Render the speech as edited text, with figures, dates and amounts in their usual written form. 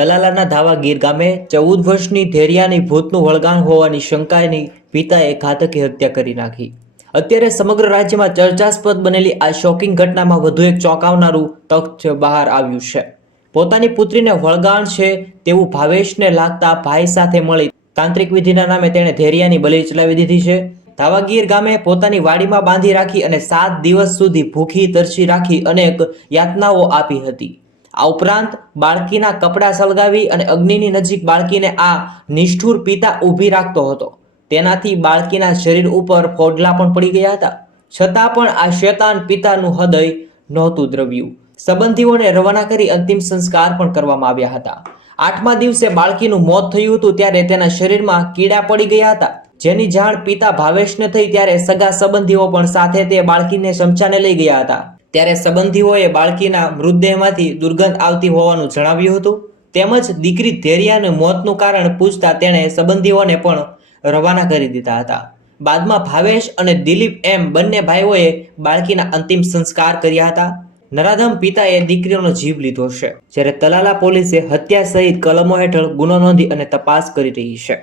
તલાલાના ધાવા ગીર ગામે 14 વર્ષની ધેરિયાની ભૂતનું વળગાણ હોવાની શંકાની પિતાએ ઘાતકી હત્યા કરી નાખી। અત્યારે સમગ્ર રાજ્યમાં ચર્ચાસ્પદ બનેલી આ શોકિંગ ઘટનામાં વધુ એક ચોંકાવનારું તથ્ય બહાર આવ્યું છે। પોતાની પુત્રીને વળગાણ છે તેવું ભાવેશને લાગતા ભાઈ સાથે મળી તાંત્રિક વિધિના નામે તેણે ધેરિયાની બલી ચલાવી દીધી છે। ધાવા ગીર ગામે પોતાની વાડીમાં બાંધી રાખી અને 7 દિવસ સુધી ભૂખી તરસી રાખી અનેક યાતનાઓ આપી હતી। આ ઉપરાંત બાળકીના કપડાં સળગાવી અને અગ્નિની નજીક બાળકીને આ નિષ્ઠુર પિતા ઊભી રાખતો હતો। તેનાથી બાળકીના શરીર ઉપર ફોડલા પણ પડી ગયા હતા, છતાં પણ આ શૈતાન પિતાનું હૃદય નહોતું દ્રવ્યું। સંબંધીઓને રવાના કરી અંતિમ સંસ્કાર પણ કરવામાં આવ્યા હતા। 8મા દિવસે બાળકીનું મોત થયું હતું ત્યારે તેના શરીરમાં કીડા પડી ગયા હતા, જેની જાણ પિતા ભાવેશને થઈ ત્યારે સગા સંબંધીઓ પણ સાથે તે બાળકીને શમશાને લઈ ગયા હતા। ત્યારે સંબંધીઓએ બાળકીના મૃતદેહમાંથી દુર્ગંધ આવતી હોવાનું જણાવ્યું હતું, તેમજ દીકરી ધેરિયાનું મોતનું કારણ પૂછતા તેણે સંબંધીઓને પણ રવાના કરી દીધા હતા। બાદમાં ભાવેશ અને દિલીપ એમ બંને ભાઈઓએ બાળકીના અંતિમ સંસ્કાર કર્યા હતા। નરાધમ પિતાએ દીકરીનો જીવ લીધો છે, જ્યારે તલાલા પોલીસે હત્યા સહિત કલમો હેઠળ ગુનો નોંધી અને તપાસ કરી રહી છે।